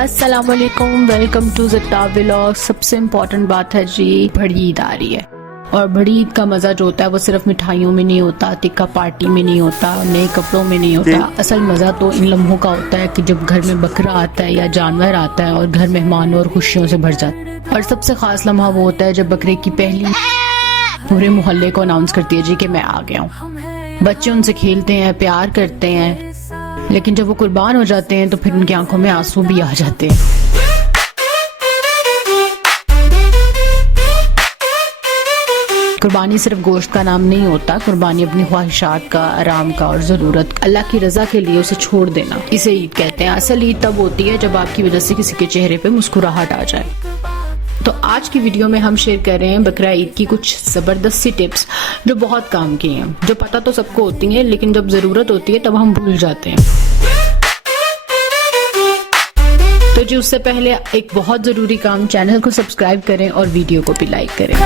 अस्सलामुअलैकुम, welcome to ज़िट्टा vlog. सबसे important बात है जी, बड़ी ईद आ रही है और बड़ी ईद का मज़ा जो होता है वो सिर्फ मिठाइयों में नहीं होता, टिक्का पार्टी में नहीं होता, नए कपड़ों में नहीं होता। असल मज़ा तो इन लम्हों का होता है कि जब घर में बकरा आता है या जानवर आता है और घर मेहमानों और खुशियों से भर जाता है। और सबसे खास लम्हा वो होता है जब बकरे की पहली पूरे मोहल्ले को अनाउंस करती है जी कि मैं आ गया हूँ। बच्चे उनसे खेलते हैं, प्यार करते हैं, लेकिन जब वो कुर्बान हो जाते हैं तो फिर उनकी आंखों में आंसू भी आ जाते हैं। कुर्बानी सिर्फ गोश्त का नाम नहीं होता, कुर्बानी अपनी ख्वाहिशात का, आराम का और ज़रूरत अल्लाह की रज़ा के लिए उसे छोड़ देना, इसे ईद कहते हैं। असल ईद तब होती है जब आपकी वजह से किसी के चेहरे पे मुस्कुराहट आ जाए। तो आज की वीडियो में हम शेयर कर रहे हैं बकरा ईद की कुछ ज़बरदस्त सी टिप्स जो बहुत काम की हैं, जो पता तो सबको होती हैं लेकिन जब ज़रूरत होती है तब हम भूल जाते हैं। तो जी उससे पहले एक बहुत ज़रूरी काम, चैनल को सब्सक्राइब करें और वीडियो को भी लाइक करें।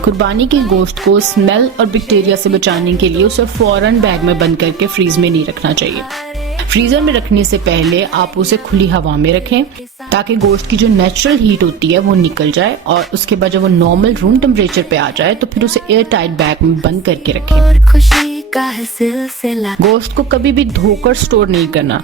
कुर्बानी के गोश्त को स्मेल और बैक्टीरिया से बचाने के लिए उसे फौरन बैग में बंद करके फ्रीज में नहीं रखना चाहिए। फ्रीजर में रखने से पहले आप उसे खुली हवा में रखें ताकि गोश्त की जो नेचुरल हीट होती है वो निकल जाए, और उसके बाद जब वो नॉर्मल रूम टेम्परेचर पे आ जाए तो फिर उसे एयर टाइट बैग में बंद करके रखें। गोश्त को कभी भी धोकर स्टोर नहीं करना,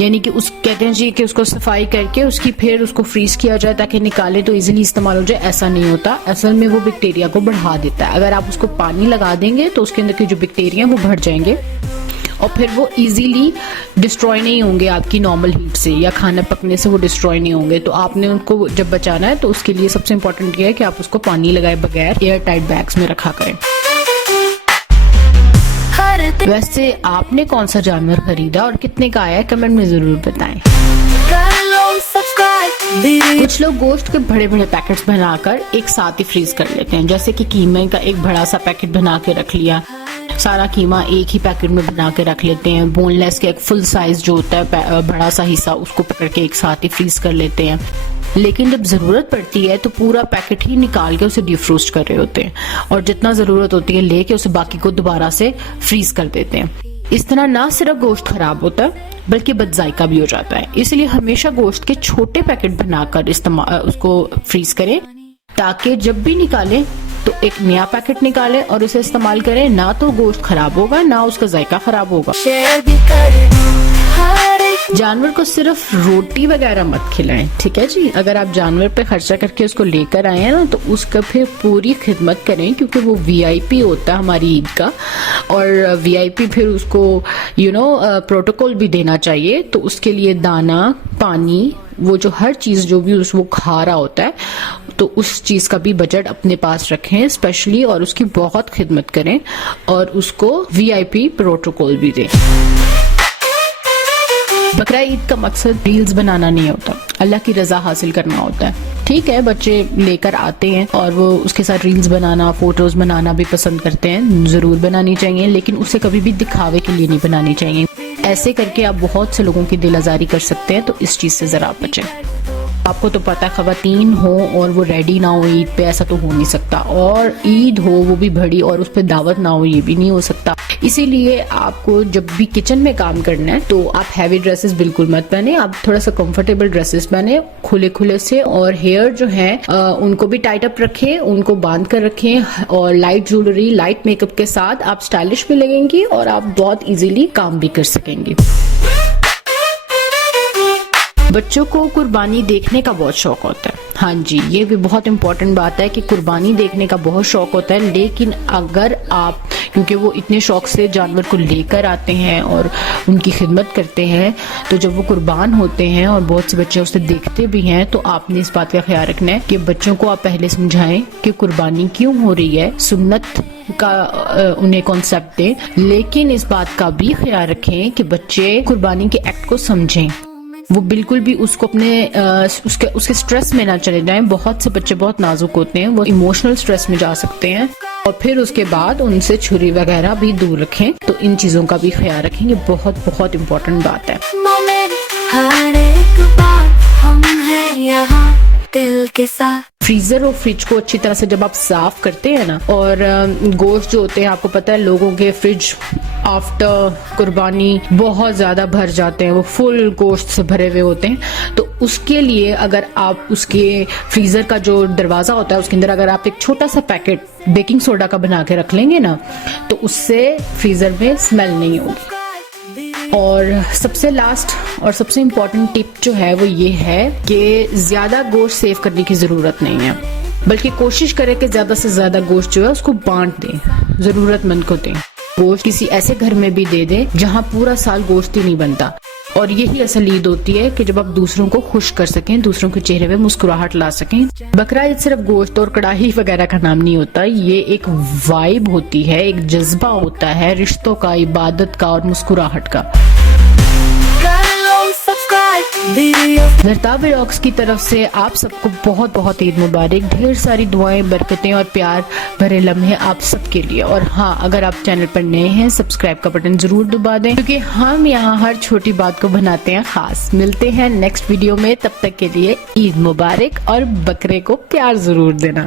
यानी कि उस कहते हैं जी कि उसको सफाई करके उसकी फिर उसको फ्रीज किया जाए ताकि निकाले तो इजीली इस्तेमाल हो जाए। ऐसा नहीं होता, असल में वो बैक्टीरिया को बढ़ा देता है। अगर आप उसको पानी लगा देंगे तो उसके अंदर के जो बैक्टीरिया वो बढ़ जाएंगे और फिर वो इजीली डिस्ट्रॉय नहीं होंगे आपकी नॉर्मल हीट से, या खाना पकने से वो डिस्ट्रॉय नहीं होंगे। तो आपने उनको जब बचाना है तो उसके लिए सबसे इम्पोर्टेंट ये है कि आप उसको पानी लगाए बगैर एयर टाइट बैग्स में रखा करें। वैसे आपने कौन सा जानवर खरीदा और कितने का आया है, कमेंट में जरूर बताएं। कुछ लोग गोश्त के बड़े बड़े पैकेट्स बनाकर एक साथ ही फ्रीज कर लेते हैं, जैसे कि कीमे का एक बड़ा सा पैकेट बना के रख लिया, सारा कीमा एक ही पैकेट में बना के रख लेते हैं। बोनलेस के एक फुल साइज जो होता है बड़ा सा हिस्सा, उसको पकड़ के एक साथ ही फ्रीज कर लेते हैं। लेकिन जब जरूरत पड़ती है तो पूरा पैकेट ही निकाल के उसे डिफ्रोस्ट कर रहे होते हैं और जितना जरूरत होती है लेके उसे बाकी को दोबारा से फ्रीज कर देते हैं। इस तरह ना सिर्फ गोश्त खराब होता है बल्कि बदजायका भी हो जाता है। इसलिए हमेशा गोश्त के छोटे पैकेट बनाकर उसको फ्रीज करें ताकि जब भी निकालें तो एक नया पैकेट निकालें और उसे इस्तेमाल करें। ना तो गोश्त खराब होगा ना उसका जायका खराब होगा। जानवर को सिर्फ रोटी वगैरह मत खिलाएं, ठीक है जी। अगर आप जानवर पे खर्चा करके उसको लेकर आए हैं ना तो उसका फिर पूरी खिदमत करें, क्योंकि वो वीआईपी होता है हमारी ईद का, और वीआईपी फिर उसको प्रोटोकॉल भी देना चाहिए। तो उसके लिए दाना, पानी, वो जो हर चीज जो भी वो खा रहा होता है तो उस चीज का भी बजट अपने पास रखें स्पेशली, और उसकी बहुत खिदमत करें और उसको वीआईपी प्रोटोकॉल भी दें। बकरा ईद का मकसद रील्स बनाना नहीं होता, अल्लाह की रजा हासिल करना होता है। ठीक है, बच्चे लेकर आते हैं और वो उसके साथ रील्स बनाना, फोटोज बनाना भी पसंद करते हैं, जरूर बनानी चाहिए, लेकिन उसे कभी भी दिखावे के लिए नहीं बनानी चाहिए। ऐसे करके आप बहुत से लोगों की दिल आजारी कर सकते हैं, तो इस चीज से जरा बचें। आपको तो पता है खवातीन हो और वो रेडी ना हो ईद पे, ऐसा तो हो नहीं सकता, और ईद हो वो भी बड़ी और उस पर दावत ना हो, ये भी नहीं हो सकता। इसीलिए आपको जब भी किचन में काम करना है तो आप हैवी ड्रेसेस बिल्कुल मत पहने, आप थोड़ा सा कंफर्टेबल ड्रेसेस पहने, खुले खुले से, और हेयर जो है उनको भी टाइट अप रखें, उनको बांध कर रखें, और लाइट ज्वेलरी, लाइट मेकअप के साथ आप स्टाइलिश भी लगेंगी और आप बहुत इजीली काम भी कर सकेंगी। बच्चों को कुर्बानी देखने का बहुत शौक होता है। हाँ जी, ये भी बहुत इंपॉर्टेंट बात है कि कुर्बानी देखने का बहुत शौक होता है, लेकिन अगर आप, क्योंकि वो इतने शौक से जानवर को लेकर आते हैं और उनकी खिदमत करते हैं, तो जब वो कुर्बान होते हैं और बहुत से बच्चे उसे देखते भी हैं, तो आपने इस बात का ख्याल रखना है कि बच्चों को आप पहले समझाएं कि कुर्बानी क्यों हो रही है, सुन्नत का उन्हें कॉन्सेप्ट दें, लेकिन इस बात का भी ख्याल रखें कि बच्चे कुर्बानी के एक्ट को समझें। वो बिल्कुल भी उसको अपने उसके स्ट्रेस में ना चले जाएं। बहुत से बच्चे बहुत नाजुक होते हैं, वो इमोशनल स्ट्रेस में जा सकते हैं, और फिर उसके बाद उनसे छुरी वगैरह भी दूर रखें। तो इन चीजों का भी ख्याल रखें, ये बहुत बहुत इम्पोर्टेंट बात है। दिल के साथ। फ्रीजर और फ्रिज को अच्छी तरह से जब आप साफ करते हैं ना, और गोश्त जो होते हैं, आपको पता है लोगों के फ्रिज आफ्टर कुर्बानी बहुत ज्यादा भर जाते हैं, वो फुल गोश्त से भरे हुए होते हैं। तो उसके लिए अगर आप उसके फ्रीजर का जो दरवाजा होता है उसके अंदर अगर आप एक छोटा सा पैकेट बेकिंग सोडा का बना के रख लेंगे ना, तो उससे फ्रीजर में स्मेल नहीं होगी। और सबसे लास्ट और सबसे इम्पोर्टेंट टिप जो है वो ये है कि ज्यादा गोश्त सेव करने की जरूरत नहीं है, बल्कि कोशिश करें कि ज्यादा से ज्यादा गोश्त जो है उसको बांट दें, जरूरतमंद को दें। गोश्त किसी ऐसे घर में भी दे दें जहां पूरा साल गोश्त ही नहीं बनता। और यही असल ईद होती है कि जब आप दूसरों को खुश कर सकें, दूसरों के चेहरे पे मुस्कुराहट ला सकें। बकरा ईद सिर्फ गोश्त और कड़ाही वगैरह का नाम नहीं होता, ये एक वाइब होती है, एक जज्बा होता है रिश्तों का, इबादत का और मुस्कुराहट का। ज़रताब व्लॉग्स की तरफ से आप सबको बहुत बहुत ईद मुबारक, ढेर सारी दुआएं, बरकतें और प्यार भरे लम्हे आप सबके लिए। और हाँ, अगर आप चैनल पर नए हैं, सब्सक्राइब का बटन जरूर दबा दें, क्योंकि हम यहाँ हर छोटी बात को बनाते हैं खास। मिलते हैं नेक्स्ट वीडियो में, तब तक के लिए ईद मुबारक और बकरे को प्यार जरूर देना।